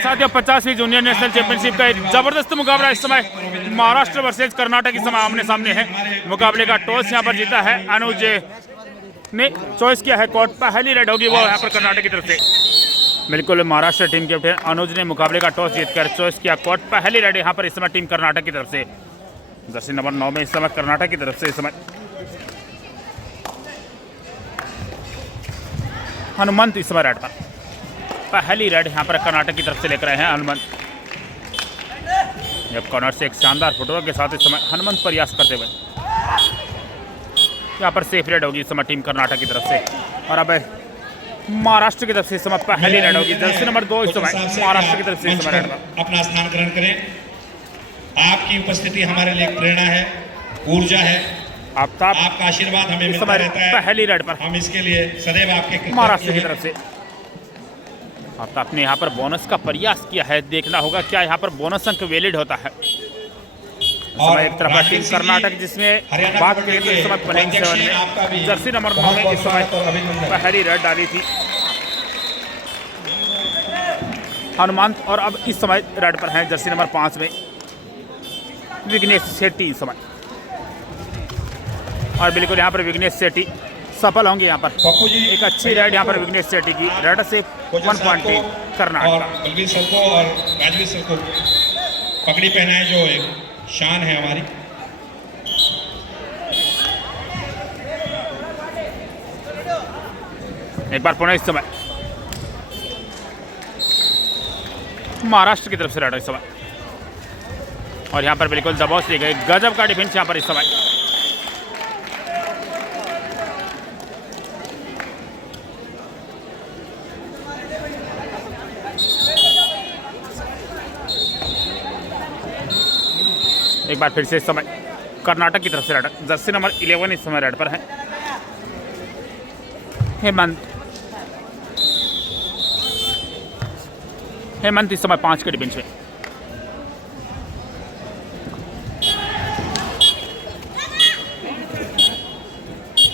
साथियों 50वीं junior national championship का एक जबरदस्त मुकाबला इस समय महाराष्ट्र वर्सेज कर्नाटक इस समय आमने सामने है। मुकाबले का टॉस यहां पर जीता है अनुज ने चॉइस किया है कोर्ट। पहली रेड होगी वो यहां पर कर्नाटक की तरफ से। बिल्कुल महाराष्ट्र टीम कैप्टन अनुज ने मुकाबले का टॉस जीतकर चॉइस किया कोर्ट। पहली रेड यहां पर इस समय टीम कर्नाटक की तरफ से। जर्सी नंबर 9 में इस समय कर्नाटक की तरफ से इस समय हनुमंत इस समय रेड पर। पहली रेड यहां पर कर्नाटक की तरफ से लेकर आए हैं हनुमंत। जब कॉर्नर से एक शानदार फुटवर्क के साथ इस समय हनुमंत प्रयास करते हुए यहाँ पर सेफ रेड होगी इस समय टीम कर्नाटक की तरफ से। और अब महाराष्ट्र की तरफ से इस समय पहली रेड होगी। जर्सी नंबर 2 इस समय महाराष्ट्र की तरफ से इस समय रेड पर अपना स्थान ग्रहण करें। आपकी उपस्थिति हमारे लिए प्रेरणा है, ऊर्जा है। आफ्ताब आपका आशीर्वाद हमें इस मिलता समय रहता है। पहली रेड पर हम इसके लिए सदैव आपके महाराष्ट्र की तरफ से। आफ्ताब ने यहाँ पर बोनस का प्रयास किया है। देखना होगा क्या यहाँ पर बोनस अंक वैलिड होता है। समय एक तरफ टीम कर्नाटक जिसमें बात करें तो इस समय प्लेइंग 7 में जर्सी नंबर 9 में इस समय पहली रेड डाली थी हनुमंत। और अब इस समय रेड पर हैं जर्सी नंबर 5 में विघ्नेश शेट्टी इस समय। और बिल्कुल यहाँ पर विघ्नेश शेट्टी सफल होंगे। यहाँ पर एक अच्छी रेड यहाँ पर विघ्नेश शेट्टी की रेड से 1 पॉइंट कर्नाटक। बलवीर सर को और राजवीर सर को पगड़ी पहनाए जो एक शान है हमारी। एक बार पुनः इस समय महाराष्ट्र की तरफ से रेड इस समय। और यहाँ पर बिल्कुल दबाव से गए गजब का डिफेंस यहाँ पर इस समय। एक बार फिर से इस समय कर्नाटक की तरफ से रेड। जर्सी नंबर 11 इस समय रेड पर है हेमंत इस समय 5 के डिफेंस में।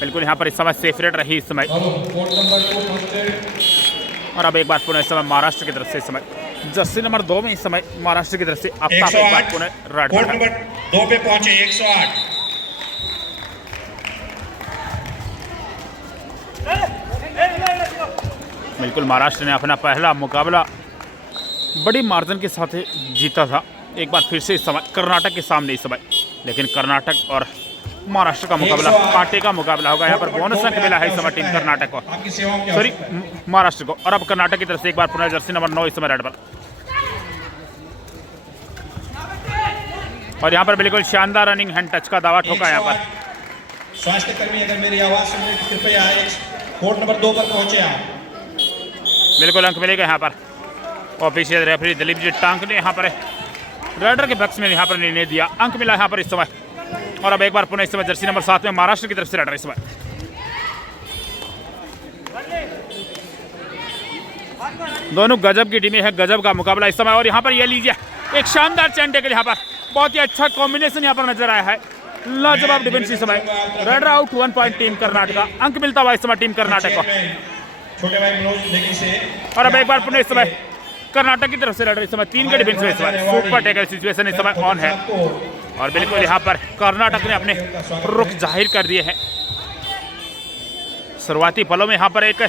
बिल्कुल यहाँ पर इस समय सेफ रेड रही इस समय। और अब एक बार पुनः इस समय महाराष्ट्र की तरफ से इस समय जर्सी नंबर 2 में इस समय महाराष्ट्र की तरफ से आफ्ताब एक बार पुनः रेड कोर्ट नंबर 2 पे पहुंचे 108। बिल्कुल महाराष्ट्र ने अपना पहला मुकाबला बड़ी मार्जिन के साथ जीता था। एक बार फिर से इस समय कर्नाटक के सामने इस समय। लेकिन कर्नाटक और महाराष्ट्र का मुकाबला कांटे का मुकाबला होगा। यहाँ पर बोनस अंक मिला है इस समय टीम कर्नाटक को, सॉरी महाराष्ट्र को। और अब कर्नाटक की तरफ से एक बार पुनः जर्सी नंबर 9 इस समय रेड पर। और यहाँ पर बिल्कुल शानदार रनिंग हैंड टच का दावा ठोका यहाँ पर। स्वास्थ्य कर्मी अगर मेरी आवाज सुन रहे कृपया कोर्ट नंबर 2 पर पहुंचे आप। बिल्कुल अंक मिलेगा यहाँ पर। Official referee Dilip ji tank ने यहाँ पर रेडर के पक्ष में यहाँ पर निर्णय दिया। अंक मिला यहाँ पर इस समय। और अब एक बार पुनः इस समय जर्सी नंबर 7 में महाराष्ट्र की तरफ से रेडर इस समय। दोनों गजब की टीमें हैं, गजब का मुकाबला इस समय। और यहाँ पर ये लीजिए एक शानदार चैन टेकल यहाँ पर। बहुत ही अच्छा कॉम्बिनेशन यहाँ पर नजर आया है। लाजवाब डिफेंस इस समय। Raider out 1 point team Karnataka. अंक मिलता हुआ इस समय टीम कर्नाटक को। छोटे भाई मनोज नेगी से। और अब एक बार पुनः इस समय कर्नाटक की तरफ से रेडर इस समय 3 के डिफेंस में इस समय। सुपर टेकल सिचुएशन इस समय ऑन है। और बिल्कुल यहाँ पर कर्नाटक ने अपने रुख जाहिर कर दिए हैं। शुरुआती पलों में यहाँ पर एक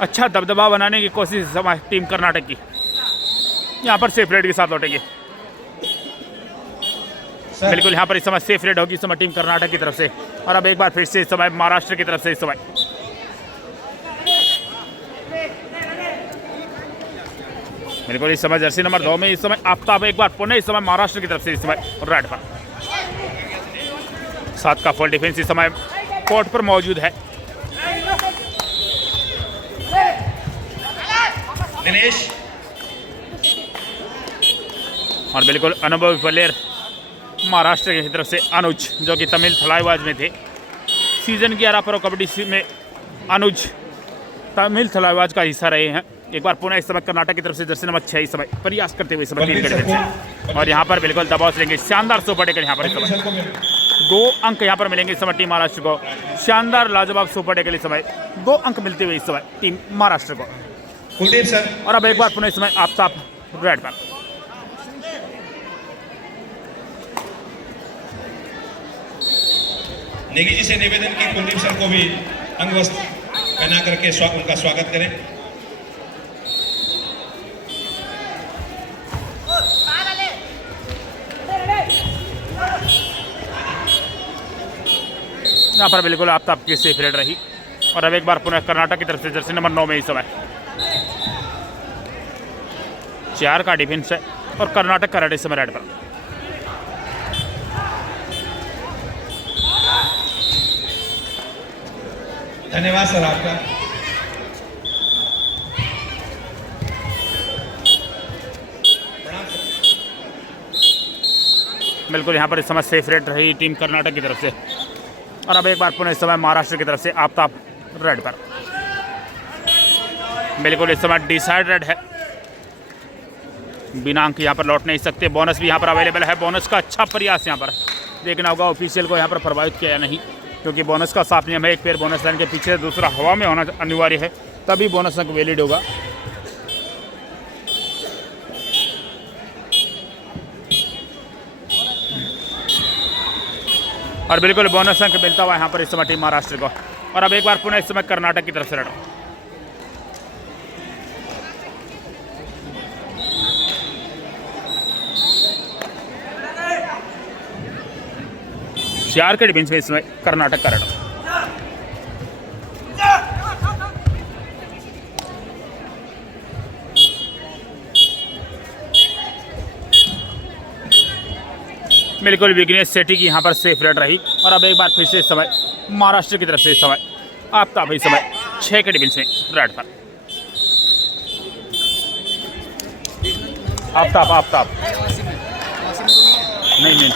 अच्छा दबदबा बनाने की कोशिश समय टीम कर्नाटक की। यहाँ पर सेफ रेड के साथ लौटेंगे। बिल्कुल यहाँ पर इस समय सेफ रेड होगी इस समय टीम कर्नाटक की तरफ से। और अब एक बार फिर से इस समय महाराष्ट्र की तरफ से इस समय। बिल्कुल इस समय जर्सी नंबर 2 में इस समय आफ्ताब एक बार पुनः इस समय महाराष्ट्र की तरफ से इस समय रेड पर। 7 का फुल डिफेंस इस समय कोर्ट पर मौजूद है। दिनेश और बिल्कुल अनुभवी प्लेयर महाराष्ट्र की तरफ से अनुज जो कि तमिल थलाईवाज में थे। सीजन 11 प्रो कबड्डी में अनुज तमिल थलाईवाज का हिस्सा रहे हैं। एक बार पुनः इस समय कर्नाटक की तरफ से जर्सी नंबर 6 इस समय प्रयास करते हुए इस समय 3 के डिफेंस से। और यहाँ पर बिल्कुल दबाव से लेंगे शानदार सुपर टेकल यहाँ पर इस समय। 2 अंक यहाँ पर मिलेंगे इस समय टीम महाराष्ट्र को। शानदार लाजवाब सुपर टेकल इस समय 2 अंक मिलते हुए इस समय टीम महाराष्ट्र को। कुलदीप सर। और अब एक बार पुनः इस समय आफ्ताब रेड पर। नेगी जी से निवेदन की कुलदीप सर को भी अंग वस्त्र पहना करके उनका स्वागत करें। यहाँ पर बिल्कुल आफ्ताब की सेफ रेड रही। और अब एक बार पुनः कर्नाटक की तरफ से जर्सी नंबर 9 में इस समय 4 का डिफेंस है और कर्नाटक का रेड इस समय रेड पर। धन्यवाद सर आपका। बिल्कुल यहाँ पर इस समय सेफ रेड रही टीम कर्नाटक की तरफ से। और अब एक बार पुनः इस समय महाराष्ट्र की तरफ से आफ्ताब रेड पर। बिल्कुल इस समय डिसाइड रेड है, बिना अंक यहाँ पर लौट नहीं सकते। बोनस भी यहाँ पर अवेलेबल है, बोनस का अच्छा प्रयास यहाँ पर देखना होगा ऑफिशियल को यहाँ पर प्रभावित किया या नहीं, क्योंकि बोनस का साफ नियम है एक पैर बोनस लाइन के पीछे, दूसरा हवा में होना अनिवार्य है, तभी बोनस अंक वैलिड होगा। और बिल्कुल बोनस अंक मिलता हुआ यहाँ पर इस समय टीम महाराष्ट्र को। और अब एक बार पुनः इस समय कर्नाटक की तरफ से रेड। चार के डिफेंस में इस समय कर्नाटक का रेड। बिल्कुल विघ्नेश सेठी की यहाँ पर सेफ रेड रही। और अब एक बार फिर से इस समय महाराष्ट्र की तरफ से इस समय आफ्ताब इस समय 6 के डिफेंस में रेड पर। आफ्ताब नहीं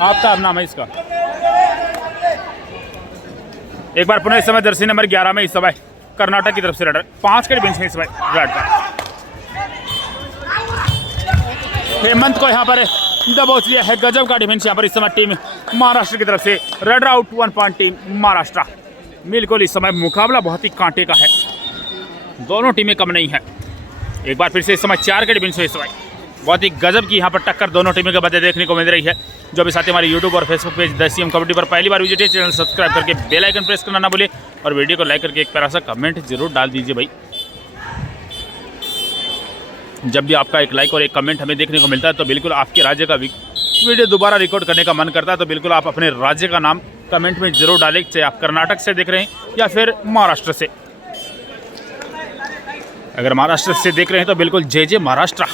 आफ्ताब नाम है इसका। एक बार पुनः इस समय जर्सी नंबर 11 में इस समय कर्नाटक की तरफ से रेड 5 के डिफेंस में इस समय रेड पर। हेमंत को यहाँ पर दबोच लिया है, गजब का डिफेंस यहाँ पर इस समय टीम महाराष्ट्र की तरफ से। Raid out 1 point team Maharashtra. बिल्कुल इस समय मुकाबला बहुत ही कांटे का है, दोनों टीमें कम नहीं है। एक बार फिर से इस समय 4 के डिफेंस में इस समय बहुत ही गजब की यहाँ पर टक्कर दोनों टीमों के बदले देखने को मिल रही है। जो भी साथी हमारे यूट्यूब और Facebook page the CM kabaddi पर पहली बार विजिट है, चैनल सब्सक्राइब करके बेल आइकन प्रेस करना ना भूले और वीडियो को लाइक करके एक प्यारा सा कमेंट जरूर डाल दीजिए भाई। जब भी आपका एक लाइक और एक कमेंट हमें देखने को मिलता है तो बिल्कुल आपके राज्य का वीडियो दोबारा रिकॉर्ड करने का मन करता है, तो बिल्कुल आप अपने राज्य का नाम कमेंट में जरूर डालें, चाहे आप कर्नाटक से देख रहे हैं या फिर महाराष्ट्र से। अगर महाराष्ट्र से देख रहे हैं तो बिल्कुल जय महाराष्ट्र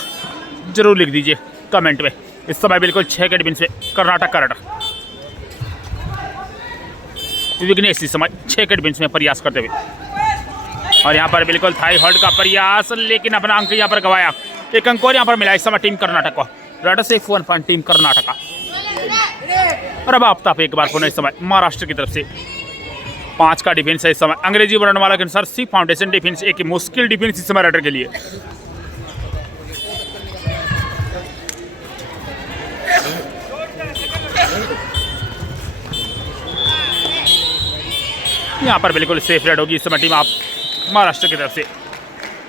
जरूर लिख दीजिए कमेंट में। इस समय बिल्कुल 6 के डिफेंस में कर्नाटक का रेड। विघ्नेश इस समय 6 के डिफेंस में प्रयास करते हुए। और यहाँ पर बिल्कुल थाई होल्ड का प्रयास, लेकिन अपना अंक यहाँ पर गवाया। एक अंक और यहाँ पर मिला इस समय टीम कर्नाटक को। रेड से 1 पॉइंट टीम कर्नाटक का। और अब आफ्ताब एक बार पुनः इस समय महाराष्ट्र की तरफ से 5 का डिफेंस है इस समय। अंग्रेजी वर्णमाला के अनुसार सी फाउंडेशन डिफेंस एक मुश्किल डिफेंस इस समय रेडर के लिए। यहाँ पर बिल्कुल सेफ रेड होगी इस समय टीम आप महाराष्ट्र की तरफ से।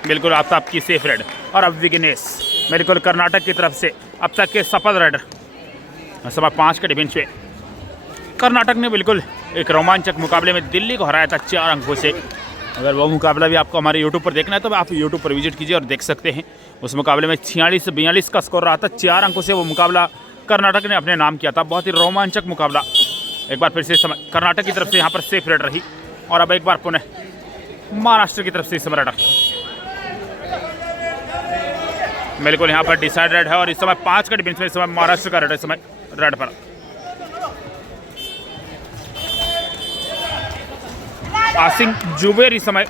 बिल्कुल आफ्ताब की सेफ रेड। और अब विघ्नेश बिल्कुल कर्नाटक की तरफ से अब तक के सफल रेडर समय 5 के डिफेंस पे। कर्नाटक ने बिल्कुल एक रोमांचक मुकाबले में दिल्ली को हराया था 4 अंकों से। अगर वो मुकाबला भी आपको हमारे यूट्यूब पर देखना है तो आप यूट्यूब पर विजिट कीजिए और देख सकते हैं। उस मुकाबले में 46-42 का स्कोर रहा था, 4 अंकों से वो मुकाबला कर्नाटक ने अपने नाम किया था। बहुत ही रोमांचक मुकाबला। एक बार फिर से समय कर्नाटक की तरफ से यहाँ पर सेफ रेड रही। और अब एक बार पुनः महाराष्ट्र की तरफ से इस समय रेड। बिल्कुल यहाँ पर डिसाइड रेड है और इस समय 5 का डिफेंस में इस समय महाराष्ट्र का रेड है इस समय रेड पर। आसिम जुबेर इस समय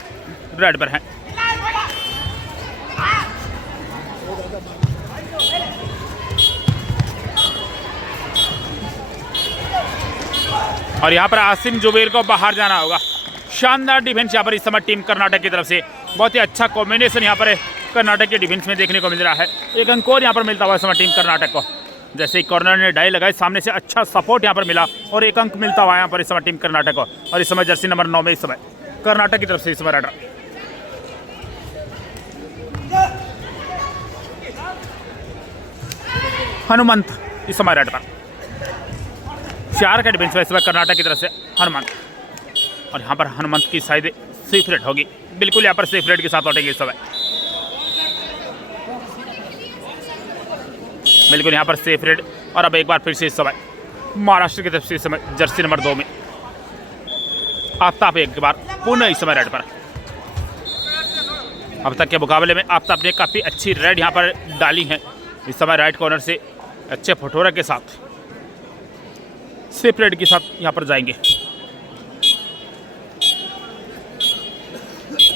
रेड पर है। और यहाँ पर आसिम जुबेर को बाहर जाना होगा। शानदार डिफेंस यहाँ पर इस समय टीम कर्नाटक की तरफ से। बहुत ही अच्छा कॉम्बिनेशन यहाँ पर कर्नाटक के डिफेंस में देखने को मिल रहा है। एक अंक और यहाँ पर मिलता हुआ इस समय टीम कर्नाटक को। जैसे ही कॉर्नर ने डाई लगाई, सामने से अच्छा सपोर्ट यहाँ पर मिला और एक अंक मिलता हुआ यहाँ पर इस समय टीम कर्नाटक को। और इस समय जर्सी नंबर 9 में इस समय कर्नाटक की तरफ से इस समय रेडर। हनुमंत इस समय रेड पर, 4 का डिफेंस में इस समय कर्नाटक की तरफ से हनुमंत। और यहाँ पर हनुमंत की शायद सेफ रेड होगी, बिल्कुल यहाँ पर सेफ रेड के साथ लौटेंगे इस समय, बिल्कुल यहाँ पर सेफ रेड। और अब एक बार फिर से इस समय महाराष्ट्र की तरफ से इस समय जर्सी नंबर 2 में आफ्ताब एक बार पुनः इस समय रेड पर। अब तक के मुकाबले में आफ्ताब ने काफ़ी अच्छी रेड यहाँ पर डाली है। इस समय राइट कॉर्नर से अच्छे फटोरा के साथ सेफ रेड के साथ यहाँ पर जाएंगे,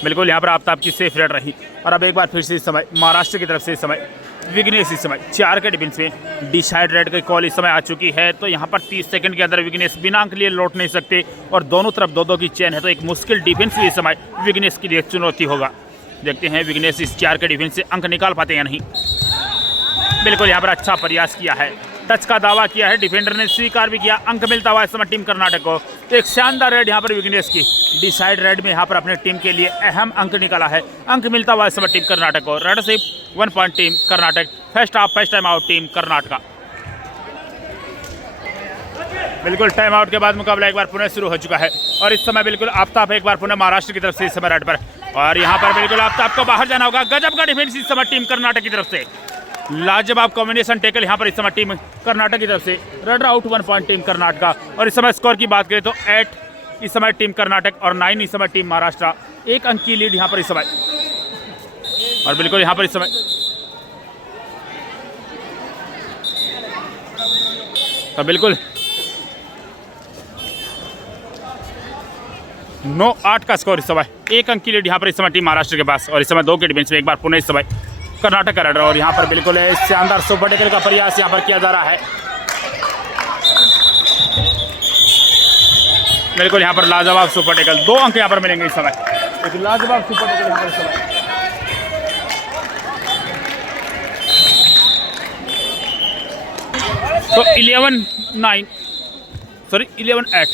बिल्कुल यहाँ पर आफ्ताब की सेफ रेड रही। और अब एक बार फिर से इस समय महाराष्ट्र की तरफ से इस समय विग्नेश इस समय 4 के डिफेंस में डिसाइड रेड की कॉल इस समय आ चुकी है। तो यहाँ पर 30 सेकंड के अंदर विग्नेश बिना अंक लिए लौट नहीं सकते और दोनों तरफ 2-2 की चेन है, तो एक मुश्किल डिफेंस भी इस समय विग्नेश के लिए चुनौती होगा। देखते हैं विग्नेश इस 4 के डिफेंस से अंक निकाल पाते या नहीं। बिल्कुल यहाँ पर अच्छा प्रयास किया है, टच का दावा किया है, डिफेंडर ने स्वीकार भी किया, अंक मिलता हुआ इस समय टीम कर्नाटक को। एक शानदार रेड यहाँ पर विग्नेश की डिसाइड रेड में यहाँ पर अपने टीम के लिए अहम अंक निकाला है, अंक मिलता हुआ इस समय टीम कर्नाटक को। रेड से 1 point team Karnataka, first half first time out team Karnataka. बिल्कुल टाइम आउट के बाद मुकाबला एक बार पुनः शुरू हो चुका है और इस समय बिल्कुल आफ्ताब एक बार पुनः महाराष्ट्र की तरफ से इस समय रेड पर। और यहाँ पर बिल्कुल आफ्ताब को बाहर जाना होगा, गजब का डिफेंस इस समय टीम कर्नाटक की तरफ से, लाजवाब कॉम्बिनेशन टेकल यहाँ पर इस समय टीम कर्नाटक की तरफ से। Raider out 1 point team Karnataka. और इस समय स्कोर की बात करें तो 8 इस समय टीम कर्नाटक और 9 इस समय टीम महाराष्ट्र, 1 अंक की लीड यहाँ पर इस समय। और बिल्कुल यहाँ पर इस समय तो बिल्कुल 9-8 का स्कोर इस समय, 1 अंक की लीड यहाँ पर इस समय टीम महाराष्ट्र के पास। और इस समय 2 के डिफेंस में एक बार पुनः इस समय कर्नाटक का रेडर। और यहाँ पर बिल्कुल शानदार सुपर टेकल का प्रयास यहाँ पर किया जा रहा है, बिल्कुल यहाँ पर लाजवाब सुपर टेकल, 2 अंक यहाँ पर मिलेंगे इस समय, एक लाजवाब सुपर टेकल यहाँ पर इस समय। तो 11-8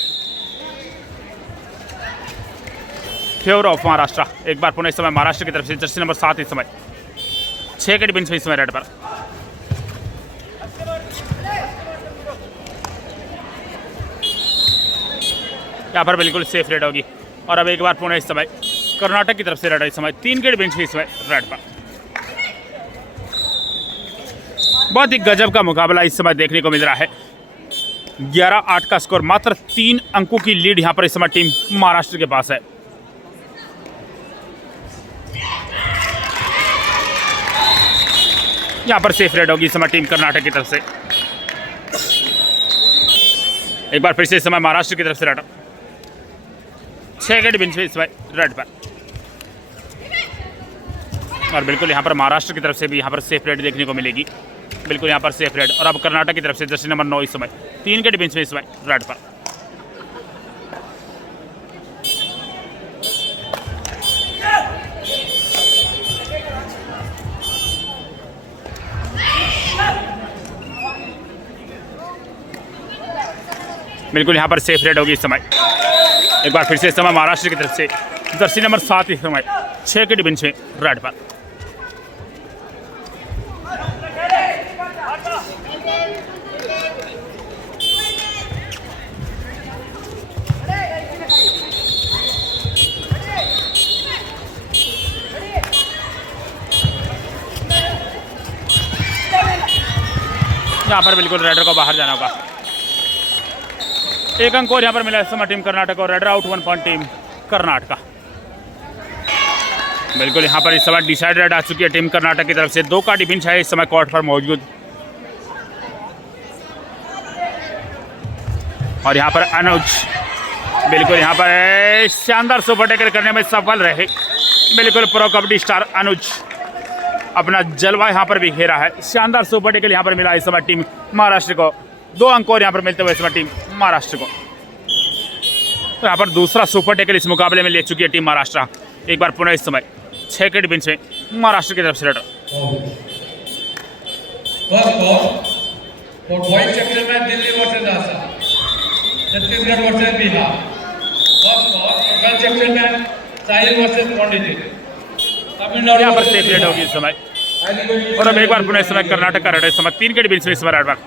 फेवर ऑफ महाराष्ट्र। एक बार पुनः इस समय महाराष्ट्र की तरफ से जर्सी नंबर 7 इस समय 6 के डिफेंस में इस समय रेड पर। यहाँ पर बिल्कुल सेफ रेड होगी। और अब एक बार पुनः इस समय कर्नाटक की तरफ से रेड इस समय 3 के डिफेंस में इस समय रेड पर। बहुत ही गजब का मुकाबला इस समय देखने को मिल रहा है। 11-8 का स्कोर, मात्र 3 अंकों की लीड यहाँ पर इस समय टीम महाराष्ट्र के पास है। यहाँ पर सेफ रेड होगी इस समय टीम कर्नाटक की तरफ से। एक बार फिर से इस समय महाराष्ट्र की तरफ से रेड, 6 के डिफेंस में इस समय रेड पर। और बिल्कुल यहाँ पर महाराष्ट्र की तरफ से भी यहाँ पर सेफ रेड देखने को मिलेगी, बिल्कुल यहाँ पर सेफ रेड। और अब कर्नाटक की तरफ से जर्सी नंबर 9 इस समय 3 के डिफेंस में इस समय रेड पर। बिल्कुल यहाँ पर सेफ रेड होगी इस समय। एक बार फिर से इस समय महाराष्ट्र की तरफ से जर्सी नंबर 7 इस समय 6 के डिफेंस में रेड पर। यहाँ पर बिल्कुल रेडर को बाहर जाना होगा, 1 अंक और यहाँ पर मिला इस समय टीम कर्नाटक और raider out 1 point team Karnataka. बिल्कुल यहाँ पर इस समय डिसाइड रेड आ चुकी है टीम कर्नाटक की तरफ से। 2 का डिफेंस है इस समय कोर्ट पर मौजूद। और यहाँ पर अनुज बिल्कुल यहाँ पर शानदार सुपर टेकल करने में सफल रहे। बिल्कुल प्रो कबड्डी स्टार अनुज अपना जलवा यहाँ पर बिखेरा है। शानदार सुपर टेकल यहाँ पर मिला इस समय टीम महाराष्ट्र को। 2 अंक और यहाँ पर मिलते हुए इस समय टीम महाराष्ट्र को। तो यहाँ पर दूसरा सुपर टेकल इस मुकाबले में ले चुकी है टीम महाराष्ट्र। एक बार पुनः इस समय 6 के डिफेंस में महाराष्ट्र की तरफ से raider. Chhattisgarh versus Bihar. Second section में साहिल वर्सेस पंडित तमिलनाडु यहाँ पर सेफ रेड होगी इस समय। और अब एक बार पुनः इस समय कर्नाटक का रेड इस समय 3 के डिफेंस में इस समय रेड पर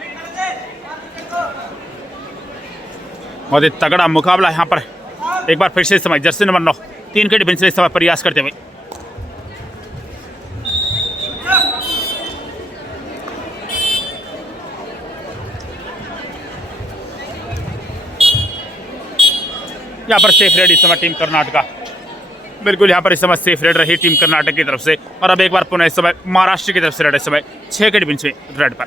बहुत ही तगड़ा मुकाबला यहाँ पर एक बार फिर से इस समय जर्सी नंबर 9 3 के डिफेंस में इस समय प्रयास करते हुए। यहाँ पर सेफ रेड इस समय टीम कर्नाटका, बिल्कुल यहाँ पर इस समय सेफ रेड रही टीम कर्नाटक की तरफ से। और अब एक बार पुनः इस समय महाराष्ट्र की तरफ से रेड इस समय 6 के डिफेंस में रेड पर।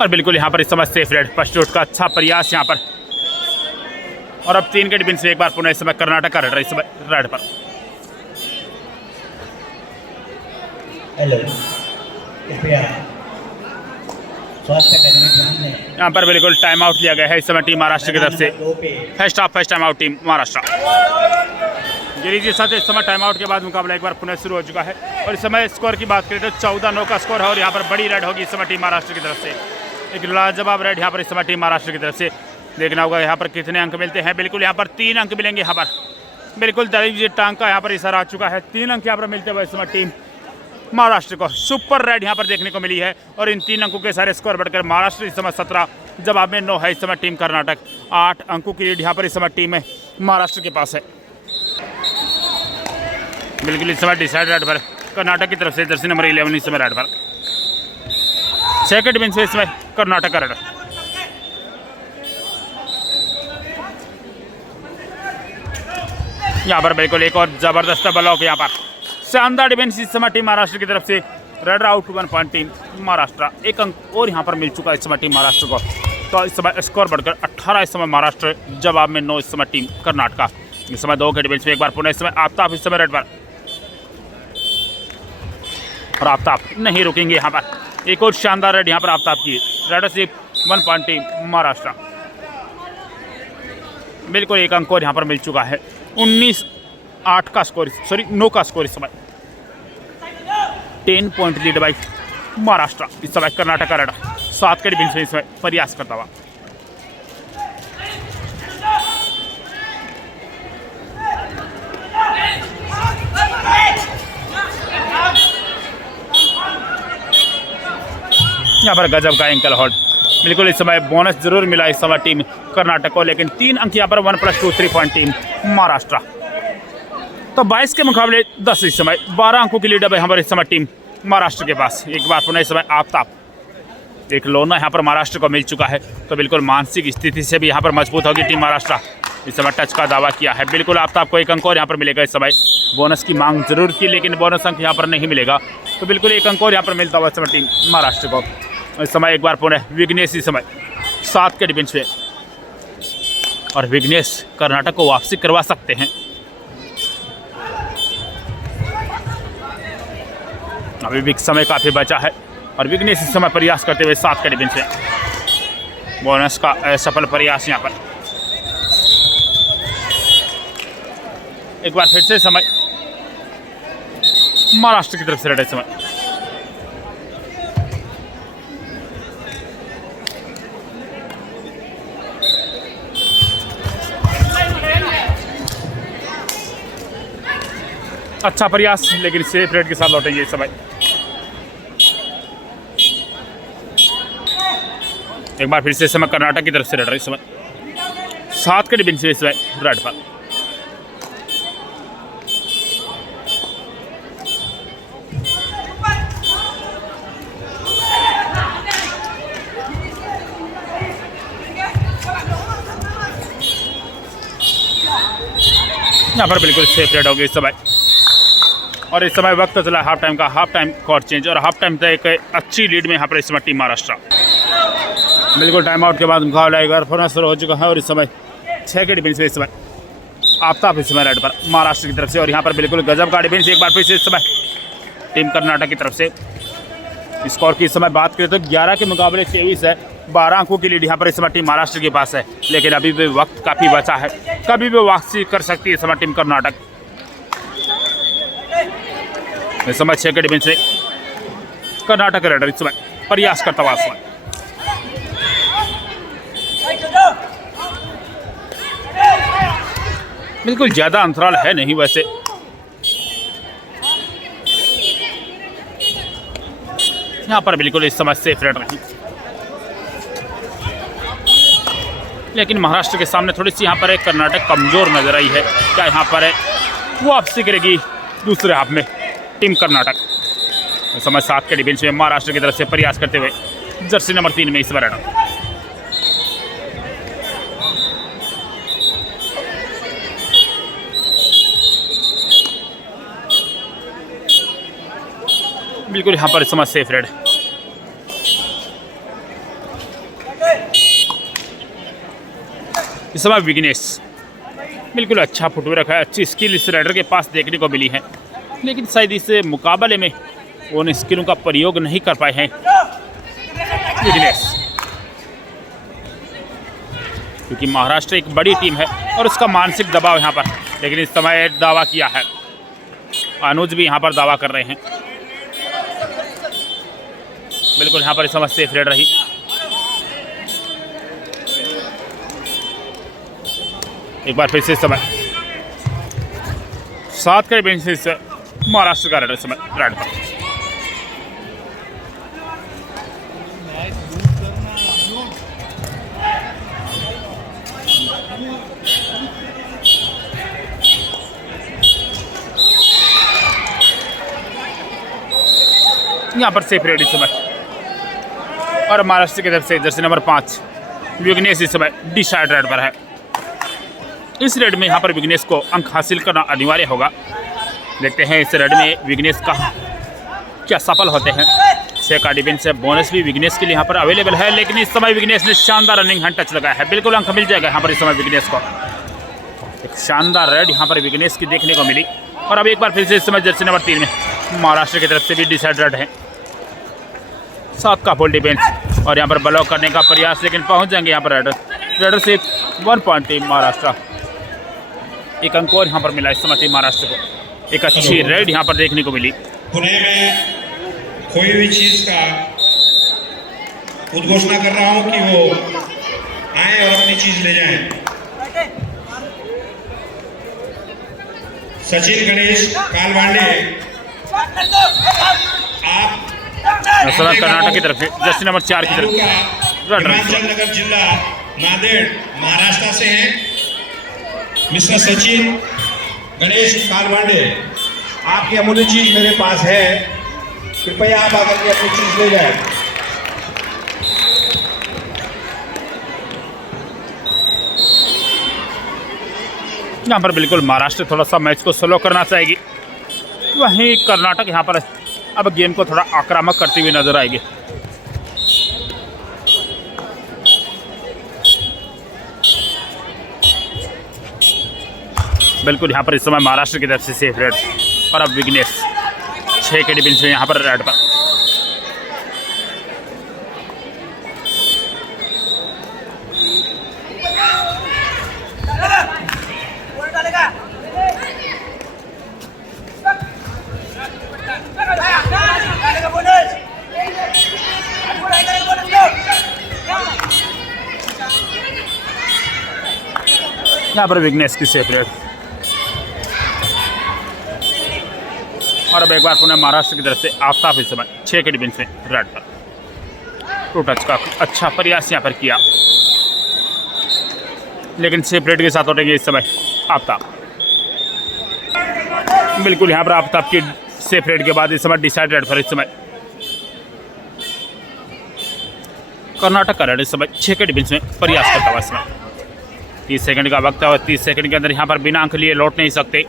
और बिल्कुल यहाँ पर इस समय सेफ रेड फर्स्ट शॉट का अच्छा प्रयास यहाँ पर। और अब 3 के डिफेंस से एक बार पुनः इस समय कर्नाटक का रेड इस समय रेड पर। हेलो, कृपया स्वास्थ्य कर्मी ध्यान दें। यहाँ पर बिल्कुल टाइम आउट लिया गया है इस समय टीम महाराष्ट्र की तरफ से। First half first time out team Maharashtra. Giri ji साथ इस समय टाइम आउट के बाद मुकाबला एक बार पुनः शुरू हो चुका है। और इस समय स्कोर की बात करें तो 14-9 का स्कोर है। और यहाँ पर बड़ी रेड होगी इस समय टीम महाराष्ट्र की तरफ से। एक लाजवाब रेड यहाँ पर इस समय टीम महाराष्ट्र की तरफ से। देखना होगा यहाँ पर कितने अंक मिलते हैं। बिल्कुल यहाँ पर 3 अंक मिलेंगे। यहाँ पर बिल्कुल दलीप टांग का यहाँ पर इशारा आ चुका है। 3 अंक यहाँ पर मिलते हुए इस समय टीम महाराष्ट्र को सुपर रेड यहाँ पर देखने को मिली है। और इन 3 अंकों के सारे स्कोर बढ़कर महाराष्ट्र इस समय 17 जवाब में 9 है इस समय टीम कर्नाटक। 8 अंकों की लीड यहाँ पर इस समय टीम महाराष्ट्र के पास है। बिल्कुल इस समय डिसाइड रेड पर कर्नाटक की तरफ से जर्सी नंबर 11 इस समय रेड पर। 6 के डिफेंस में इस समय कर्नाटक का रेड। यहाँ पर बिल्कुल एक और जबरदस्त ब्लॉक यहाँ पर शानदार डिफेंस इस समय टीम महाराष्ट्र की तरफ से। Raid out 1 point team Maharashtra. 1 अंक और यहाँ पर मिल चुका है इस समय टीम महाराष्ट्र को। तो इस समय स्कोर बढ़कर 18 इस समय महाराष्ट्र जवाब में 9 इस समय टीम कर्नाटका। इस समय 2 के डिफेंस में एक बार पुनः इस समय आफ्ताब इस समय रेड पर। और आफ्ताब नहीं रुकेंगे यहाँ पर। एक और शानदार रेड यहाँ पर आफ्ताब की। रेड सिर्फ 1 पॉइंट टीम महाराष्ट्र। बिल्कुल 1 अंक और यहाँ पर मिल चुका है। 19-8 का स्कोर 9 का स्कोर इस समय। 10 पॉइंट लीड बाई महाराष्ट्र इस समय कर्नाटक का रेड 7 के डिफेंस में इस समय प्रयास करता हुआ। यहाँ पर गजब का एंकल होल्ड। बिल्कुल इस समय बोनस जरूर मिला इस समय टीम कर्नाटक को। लेकिन 3 अंक यहाँ पर 1+2 3 पॉइंट टीम महाराष्ट्र। तो 22 के मुकाबले 10 इस समय 12 अंकों की लीड है यहाँ पर इस समय टीम महाराष्ट्र के पास। एक बार पुनः इस समय आफ्ताब एक लोना यहाँ पर महाराष्ट्र को मिल चुका है। तो बिल्कुल मानसिक स्थिति से भी यहाँ पर मजबूत होगी टीम महाराष्ट्र। इस समय टच का दावा किया है। बिल्कुल आफ्ताब को 1 अंक और यहाँ पर मिलेगा इस समय। बोनस की मांग जरूर की लेकिन बोनस अंक यहाँ पर नहीं मिलेगा। तो बिल्कुल 1 अंक और यहाँ पर मिलता हुआ इस समय टीम महाराष्ट्र को। इस समय एक बार पुनः विघ्नेश इस समय 7 के डिफेंस में। और विघ्नेश कर्नाटक को वापसी करवा सकते हैं। अभी भी समय काफ़ी बचा है। और विघ्नेश इस समय प्रयास करते हुए 7 के डिफेंस में। बोनस का सफल प्रयास यहाँ पर। एक बार फिर से समय महाराष्ट्र की तरफ से रेड समय। अच्छा प्रयास लेकिन सेफ रेड के साथ लौटेंगे इस समय। एक बार फिर से समय कर्नाटक की तरफ से रेड इस समय 7 के डिफेंस में इस समय रेड पर। यहाँ पर बिल्कुल सेफ रेड हो गई इस समय। और इस समय वक्त चला हाफ टाइम का। हाफ टाइम स्कोर चेंज और हाफ टाइम तक एक अच्छी लीड में यहाँ पर इस समय टीम महाराष्ट्र। बिल्कुल टाइम आउट के बाद मुकाबला एक बार फिर शुरू हो चुका है। और इस समय 6 के डिफेंस में इस समय आफ्ताब इस समय रेड पर महाराष्ट्र की तरफ से। और यहाँ पर बिल्कुल गजब का डिफेंस एक बार फिर से इस समय टीम कर्नाटक की तरफ से। स्कोर की इस समय बात करें तो 11 के मुकाबले 23 है। 12 अंकों की लीड यहाँ पर इस समय टीम महाराष्ट्र के पास है। लेकिन अभी भी वक्त काफ़ी बचा है। कभी भी वापसी कर सकती है इस समय टीम कर्नाटक। इस समय 6 के डिफेंस में कर्नाटक रेडर इस समय प्रयास करता हुआ समय बिल्कुल ज़्यादा अंतराल है नहीं वैसे। यहाँ पर बिल्कुल इस समय सेफ रेड नहीं, लेकिन महाराष्ट्र के सामने थोड़ी सी यहाँ पर एक कर्नाटक कमज़ोर नजर आई है। क्या यहाँ पर वापसी करेगी दूसरे हाफ में टीम कर्नाटक? इस समय 7 के डिफेंस में महाराष्ट्र की तरफ से प्रयास करते हुए जर्सी नंबर 3 में इस बार रेडर। बिल्कुल यहाँ पर इस समय सेफ रेड। इस समय विग्नेश बिल्कुल अच्छा फुटवर्क रखा है, अच्छी स्किल इस राइडर के पास देखने को मिली है, लेकिन शायद इस मुकाबले में वो उन स्किलों का प्रयोग नहीं कर पाए हैं विग्नेश, क्योंकि महाराष्ट्र एक बड़ी टीम है और उसका मानसिक दबाव यहाँ पर। लेकिन इस समय दावा किया है, अनुज भी यहाँ पर दावा कर रहे हैं। बिल्कुल यहाँ पर इस समय सेफ रेड रही। एक बार फिर से समय 7 के बेंच से महाराष्ट्र का रेडर समय रेड पर। यहाँ पर सेफ रेड इस समय और महाराष्ट्र की तरफ से जर्सी नंबर 5 विग्नेश इस समय डिसाइड रेड पर है। इस रेड में यहाँ पर विग्नेश को अंक हासिल करना अनिवार्य होगा। देखते हैं इस रेड में विग्नेश का क्या सफल होते हैं। 6 का डिफेंस से बोनस भी विग्नेश के लिए यहाँ पर अवेलेबल है, लेकिन इस समय विग्नेश ने शानदार रनिंग हैंड टच लगाया है। बिल्कुल अंक मिल जाएगा यहाँ पर इस समय विग्नेश को। एक शानदार रेड यहाँ पर विग्नेश की देखने को मिली। और अब एक बार फिर से इस समय जर्सी नंबर 3 में महाराष्ट्र की तरफ से भी डिसाइड रेड है। 7 का फुल डिफेंस और यहाँ पर ब्लॉक करने का प्रयास, लेकिन पहुँच जाएंगे यहाँ पर रेडर से 1 पॉइंट टीम महाराष्ट्र। एक अंक और यहाँ पर मिला इस समय टीम महाराष्ट्र को। एक अच्छी रेड यहाँ पर देखने को मिली। पुणे में कोई भी चीज का उद्घोषणा कर रहा हूं कि वो आए और अपनी चीज ले जाएं। सचिन गणेश कालवांडे, आप कर्नाटक की तरफ से जर्सी नंबर 4 की तरफ हिमाचल नगर जिला नांदेड़ महाराष्ट्र से हैं। मिस्टर सचिन गणेश कालवांडे, आपकी अमूल्य चीज मेरे पास है, कृपया आप आकर के अपनी चीज ले जाएं। यहाँ पर बिल्कुल महाराष्ट्र थोड़ा सा मैच को स्लो करना चाहेगी, वहीं कर्नाटक यहाँ पर अब गेम को थोड़ा आक्रामक करती हुई नजर आएगी। बिल्कुल यहाँ पर इस समय महाराष्ट्र की तरफ से सेफ रेड और अब विग्नेश 6 के डिफेंस में यहाँ पर रेड पर। यहाँ पर विग्नेश की सेफ रेड और अब एक बार पुनः महाराष्ट्र की तरफ से आफ्ताब इस समय 6 के डिफेंस में रेड पर। टू टच का अच्छा प्रयास यहाँ पर किया, लेकिन सेफ रेड के साथ उठेंगे इस समय आफ्ताब। बिल्कुल यहाँ पर आफ्ताब की सेफ रेड के बाद इस समय डिसाइड रेड पर इस समय कर्नाटक का रेड इस समय 6 के डिफेंस में प्रयास करता हुआ। इसमें 30 सेकंड का वक्त है और 30 सेकंड के अंदर यहाँ पर बिना अंक लिए लौट नहीं सकते।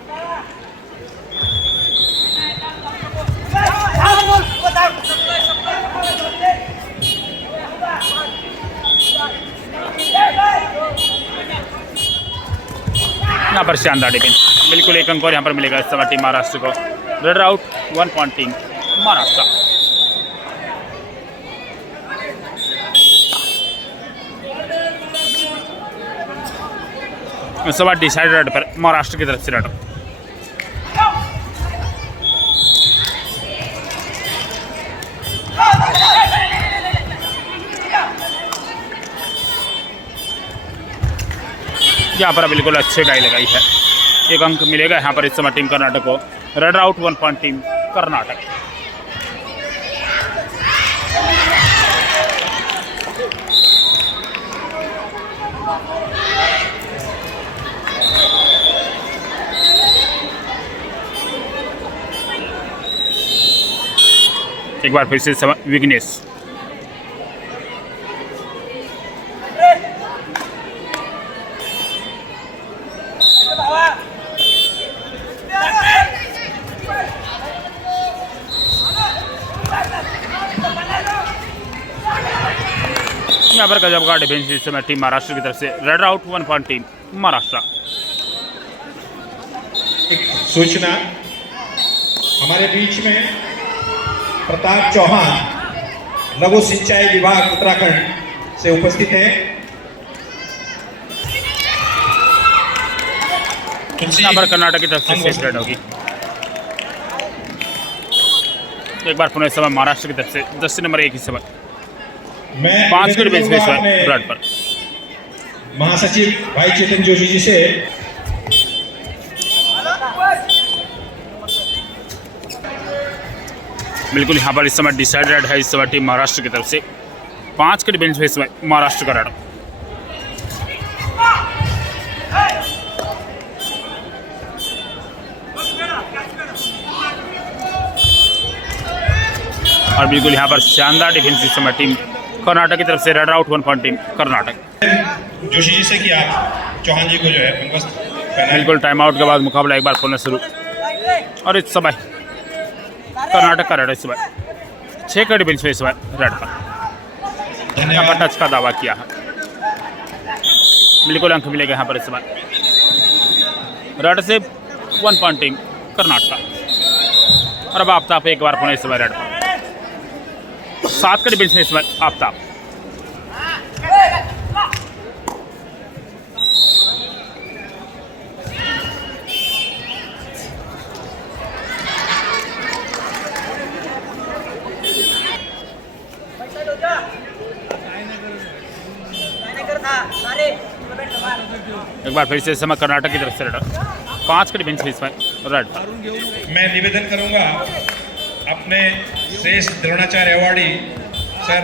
यहाँ पर शानदार डिफेंस, बिल्कुल एक अंक और यहाँ पर मिलेगा इस समय टीम महाराष्ट्र को। Red out 1 point team Maharashtra. इस समय डिसाइड रेड पर महाराष्ट्र की तरफ से रेड। यहाँ पर बिल्कुल अच्छे गाय लगाई है। एक अंक मिलेगा यहाँ पर इस समय टीम कर्नाटक को। Red out 1 point team Karnataka. एक बार फिर से विघ्नेश। यहाँ पर गजब का डिफेंस इस समय टीम महाराष्ट्र की तरफ से। Raid out 1 point team Maharashtra. एक सूचना, हमारे बीच में प्रताप चौहान लघु सिंचाई विभाग उत्तराखंड से उपस्थित हैं। यहाँ पर कर्नाटक की तरफ से सेफ रेड होगी। एक बार पुनः समय महाराष्ट्र की तरफ से जर्सी नंबर 1 इस समय 5 के बेस रेड पर। महासचिव भाई चेतन जोशी जी से बिल्कुल यहाँ पर इस समय डिसाइडेड है इस समय टीम महाराष्ट्र की तरफ से। 5 के डिफेंस में इस समय महाराष्ट्र का रेड। और बिल्कुल यहाँ पर शानदार डिफेंस इस समय टीम कर्नाटक की तरफ से। Raid out 1 point team Karnataka. Joshi ji से कि आप चौहान जी को जो है बिल्कुल टाइम आउट के बाद मुकाबला एक बार पुनः शुरू। और इस समय कर्नाटक का रेड इस समय 6 का डिफेंस में इस समय रेड पर। यहाँ पर टच का दावा किया है। बिल्कुल अंक मिलेगा यहाँ पर इस समय। रेड से 1 पॉइंट टीम कर्नाटक। और अब आफ्ताब एक बार पुनः इस समय रेड पर। 7 का डिफेंस में इस समय आफ्ताब। एक बार फिर से समय कर्नाटक की तरफ से रेड। 5 के डिफेंस में इस समय रेड। मैं निवेदन करूंगा अपने श्रेष्ठ द्रोणाचार्य अवार्डी सर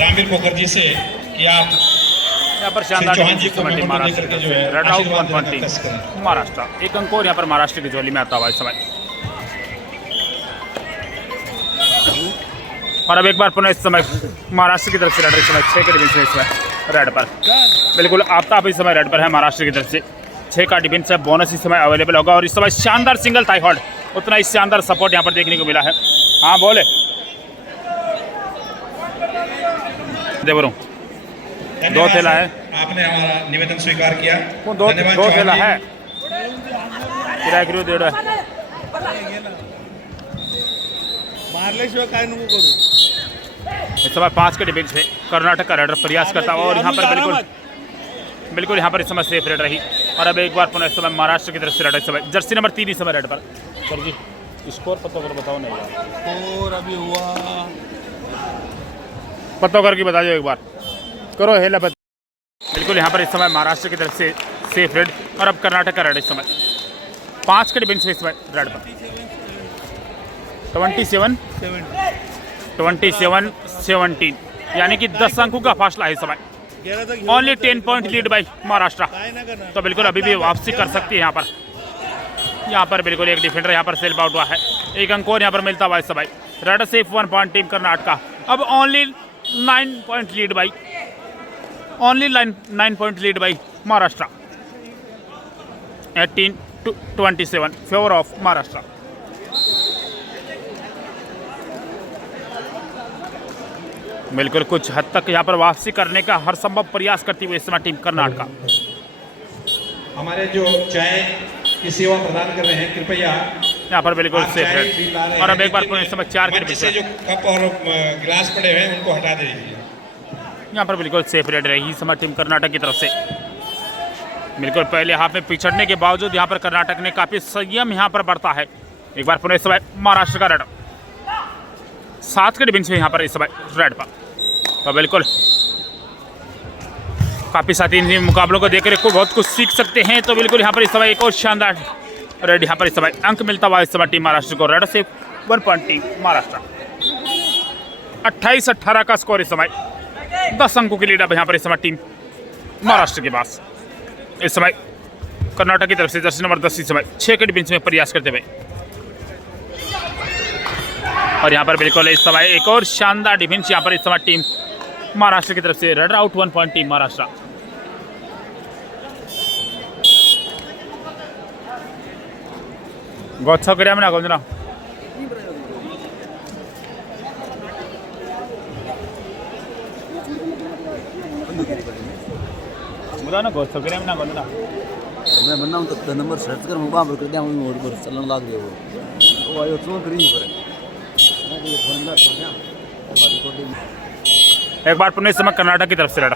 रामवीर पोखर जी से कि आप यहाँ पर शानदार डिफेंस इस समय टीम महाराष्ट्र की तरफ से। Raid out 1 point team Maharashtra. एक अंक और यहाँ पर महाराष्ट्र की झोली में आता हुआ इस समय। और अब एक बार पुनः इस समय महाराष्ट्र की तरफ से रेड इस समय 6 के डिफेंस में इस समय रेड पर। बिल्कुल आफ्ताब इस समय रेड पर है महाराष्ट्र की तरफ से। 6 का डिफेंस है। बोनस इस समय अवेलेबल होगा। और इस समय शानदार सिंगल थाई हॉल्ड, उतना ही शानदार सपोर्ट यहाँ पर देखने को मिला है। हाँ बोले देवरू 2 थैला है। आपने हमारा निवेदन स्वीकार किया। दो थैला है। किराया करू दे मारल्याशिवाय काय नको करू। इस समय 5 के डिफेंस में कर्नाटक का रेडर प्रयास करता हुआ। और यहाँ पर बिल्कुल यहाँ पर इस समय सेफ रेड रही। और अब एक बार पुनः इस समय महाराष्ट्र की तरफ से रेड इस समय जर्सी नंबर 3 इस समय रेड पर। सर जी स्कोर पता कर बताओ नहीं। स्कोर अभी हुआ पता करके बता दो एक बार करो हेला बता। बिल्कुल यहाँ पर इस समय महाराष्ट्र की तरफ से सेफ रेड। और अब कर्नाटक का रेड इस समय 5 के डिफेंस में इस समय रेड पर। 27-17 यानी कि 10 अंकों का फासला है इस समय। Only 10 point lead by Maharashtra. तो बिल्कुल अभी भी वापसी कर सकती है यहाँ पर। यहाँ पर बिल्कुल एक डिफेंडर यहाँ पर सेल्फ आउट हुआ है। एक अंक और यहाँ पर मिलता हुआ इस समय। रेड से 1 पॉइंट टीम कर्नाटक। अब only 9 point lead by. Only 9 point lead by Maharashtra. 18-27 favour of Maharashtra. बिल्कुल कुछ हद तक यहाँ पर वापसी करने का हर संभव प्रयास करती हुई इस समय टीम कर्नाटक। हमारे जो चाय की सेवा प्रदान कर रहे हैं कृपया यहाँ पर बिल्कुल सेफ है। और अब एक बार इस समय 4 के से जो कप और गिलास पड़े हैं उनको हटा दीजिए। यहाँ पर बिल्कुल सेफ रेड रही इस समय टीम कर्नाटक की तरफ से। बिल्कुल पहले हाफ में पिछड़ने के बावजूद यहाँ पर कर्नाटक ने काफ़ी संयम यहाँ पर बढ़ता है। एक बार पुनः इस समय महाराष्ट्र का रेड 7 के डिफेंस में यहाँ पर इस समय रेड पर। तो बिल्कुल काफ़ी साथी इन मुकाबलों को देखकर को बहुत कुछ सीख सकते हैं। तो बिल्कुल यहाँ पर इस समय एक और शानदार रेड यहाँ पर इस समय अंक मिलता हुआ इस समय टीम महाराष्ट्र को। रेड से 1 पॉइंट टीम महाराष्ट्र। 28-18 का स्कोर इस समय, 10 अंकों की लीड अब यहाँ पर इस समय टीम महाराष्ट्र के पास। इस समय कर्नाटक की तरफ से जर्सी नंबर 10 इस समय 6 के डिफेंस में प्रयास करते हुए, और यहाँ पर बिल्कुल इस समय एक और शानदार डिफेंस यहाँ पर इस समय टीम महाराष्ट्र की तरफ से। Raid out 1 point team Maharashtra. गौच्छा करिया ना गोंजना बोला ना गौच्छा करिया ना गोंजना मैं बनना हूं तो नंबर सर्च कर मोबाइल पर कर दिया हूं और पर चलन लाग गया वो आयो तो करी पर मैं ये फोन ला तो क्या एक बार पुनः इस समय कर्नाटक की तरफ से रेड।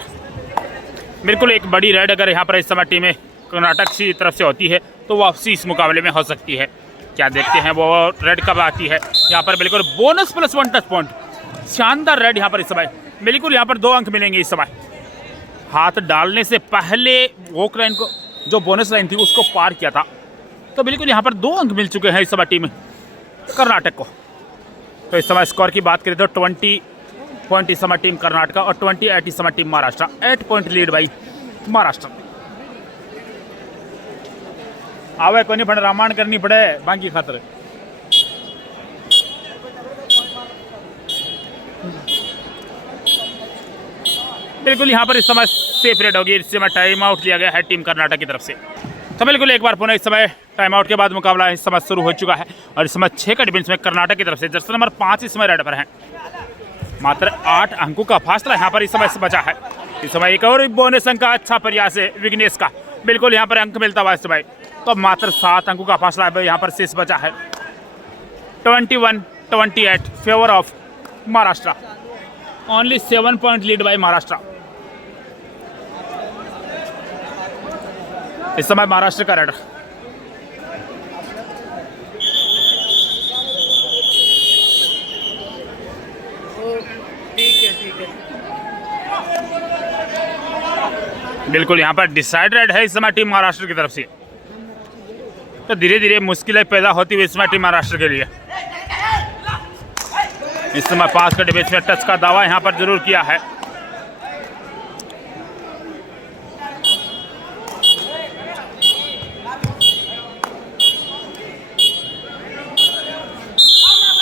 बिल्कुल एक बड़ी रेड अगर यहाँ पर इस समय टीमें कर्नाटक की तरफ से होती है तो वापसी इस मुकाबले में हो सकती है। क्या देखते हैं वो रेड कब आती है। यहाँ पर बिल्कुल बोनस +1 टच पॉइंट, शानदार रेड यहाँ पर इस समय। बिल्कुल यहाँ पर 2 अंक मिलेंगे इस समय। हाथ डालने से पहले वॉक लाइन को जो बोनस लाइन थी उसको पार किया था। तो बिल्कुल यहाँ पर 2 अंक मिल चुके हैं इस समय टीम कर्नाटक को। तो इस समय स्कोर की बात करें तो 20 पॉइंट इस समय टीम कर्नाटक और 28 इस समय team Maharashtra. 8 point lead by Maharashtra. आवे कोनी पण रामायण करनी पड़े बाकी खातर। बिल्कुल यहाँ पर इस समय सेफ रेड होगी। इस समय टाइम आउट लिया गया है टीम कर्नाटक की तरफ से। तो बिल्कुल एक बार पुनः इस समय टाइम आउट के बाद मुकाबला इस समय शुरू हो चुका है और इस समय 6 का डिफेंस में कर्नाटक की तरफ से। जर्सी नंबर 5 इस समय रेड पर है। मात्र 8 अंकों का फासला यहाँ पर इस समय से बचा है। इस समय एक और बोनस अंक का अच्छा प्रयास है विघ्नेश का। बिल्कुल यहाँ पर अंक मिलता हुआ इस समय। तो मात्र 7 अंकों का फासला यहाँ पर शेष बचा है। 21-28 favour of Maharashtra. Only 7 point lead by Maharashtra. इस समय महाराष्ट्र का रेड। बिल्कुल यहाँ पर डिसाइडेड है इस समय टीम महाराष्ट्र की तरफ से। तो धीरे धीरे मुश्किलें पैदा होती हुई इस समय टीम महाराष्ट्र के लिए। इस समय 5 का डिफेंस में टच का दावा यहाँ पर जरूर किया है।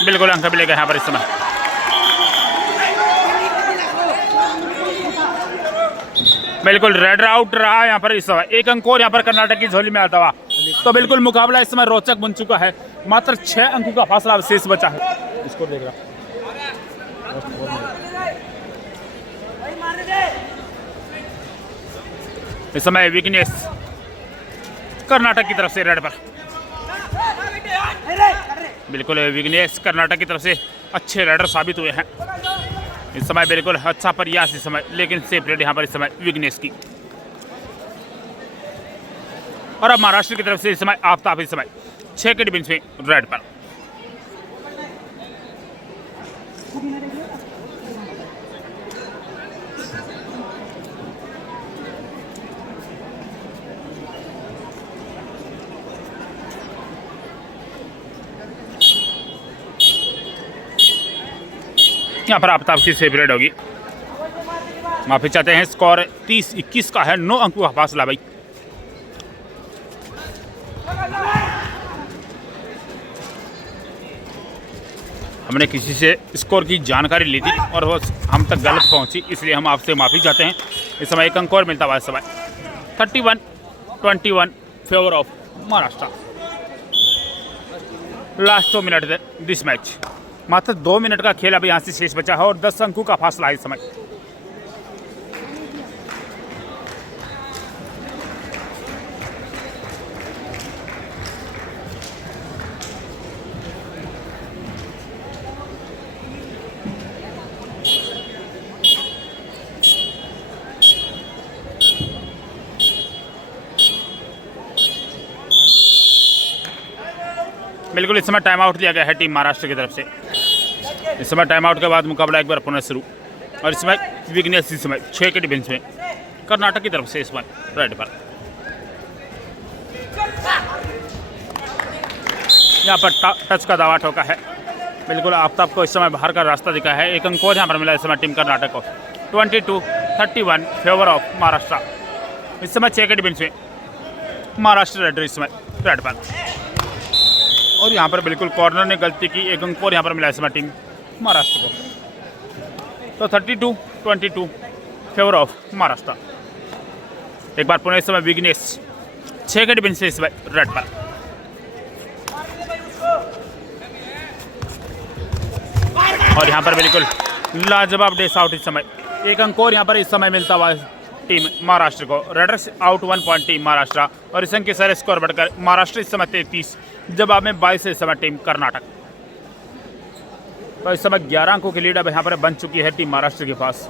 बिल्कुल अंक मिलेगा यहाँ पर इस समय। बिल्कुल रेड आउट रहा यहाँ पर इस समय। 1 अंक और यहाँ पर कर्नाटक की झोली में आता हुआ। तो बिल्कुल मुकाबला इस समय रोचक बन चुका है। मात्र 6 अंकों का फासला शेष बचा है। इसको देख रहा इस समय विघ्नेश कर्नाटक की तरफ से रेड पर। बिल्कुल विघ्नेश कर्नाटक की तरफ से अच्छे रेडर साबित हुए हैं इस समय। बिल्कुल अच्छा प्रयास इस समय, लेकिन सेफ रेड यहाँ पर इस समय विघ्नेश की। और अब महाराष्ट्र की तरफ से इस समय आफ्ताब इस समय 6 के डिफेंस में रेड पर। यहाँ पर आफ्ताब की सेफ रेड होगी। माफी चाहते हैं। स्कोर 30-21 का है। 9 अंकों का फासला भाई। हमने किसी से स्कोर की जानकारी ली थी और वो हम तक गलत पहुंची, इसलिए हम आपसे माफ़ी चाहते हैं। इस समय 1 अंक और मिलता हुआ इस समय। 31-21 favour of Maharashtra. Last 2 minute this match. मात्र 2 मिनट का खेल अभी यहाँ से शेष बचा है और 10 अंकों का फासला है इस समय। बिल्कुल इस समय टाइम आउट लिया गया है टीम महाराष्ट्र की तरफ से। इस समय टाइम आउट के बाद मुकाबला एक बार पुनः शुरू। और इस समय विघ्नेश इस समय 6 के डिफेंस में कर्नाटक की तरफ से इस बार रेड पर। यहाँ पर टच का दावा ठोका है, बिल्कुल आफ्ताब को इस समय बाहर का रास्ता दिखा है। एक अंक और यहाँ पर मिला इस समय टीम कर्नाटक को। 22-31 फेवर ऑफ महाराष्ट्र। इस समय 6 के डिफेंस में महाराष्ट्र रेड इस समय रेड पर। और यहाँ पर बिल्कुल कॉर्नर ने गलती की, एक अंक और यहाँ पर मिला इस समय टीम महाराष्ट्र को। तो 32-22 फेवर ऑफ महाराष्ट्र। एक बार पुनः इस समय विघ्नेश 6 के डिफेंस से इस समय रेड पर। और यहाँ पर बिल्कुल लाजवाब डेस आउट इस समय। एक अंक और यहाँ पर इस समय मिलता हुआ टीम महाराष्ट्र को। Readers out 1 point team Maharashtra. और इस अंक के सारे स्कोर बढ़कर महाराष्ट्र इस समय 33, जवाब में 22 इस समय टीम कर्नाटक। तो इस समय 11 अंकों की लीड अब यहाँ पर बन चुकी है टीम महाराष्ट्र के पास।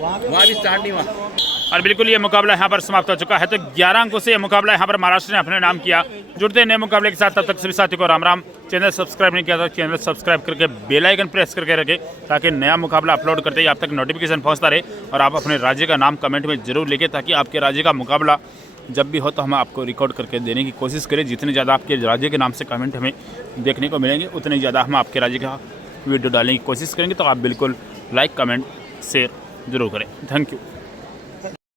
वहाँ भी स्टार्ट नहीं हुआ। और बिल्कुल ये मुकाबला यहाँ पर समाप्त हो चुका है। तो 11 अंकों से ये मुकाबला यहाँ पर महाराष्ट्र ने अपने नाम किया। जुड़ते हैं नए मुकाबले के साथ, तब तक सभी साथियों को राम राम। चैनल सब्सक्राइब नहीं किया तो चैनल सब्सक्राइब करके बेल आइकन प्रेस करके रखें, ताकि नया मुकाबला अपलोड करते ही आप तक नोटिफिकेशन पहुँचता रहे। और आप अपने राज्य का नाम कमेंट में जरूर लिखें, ताकि आपके राज्य का मुकाबला जब भी हो तो हम आपको रिकॉर्ड करके देने की कोशिश करें। जितने ज़्यादा आपके राज्य के नाम से कमेंट हमें देखने को मिलेंगे, उतने ज़्यादा हम आपके राज्य का वीडियो डालने की कोशिश करेंगे। तो आप बिल्कुल लाइक, कमेंट, शेयर जरूर करें। Thank you.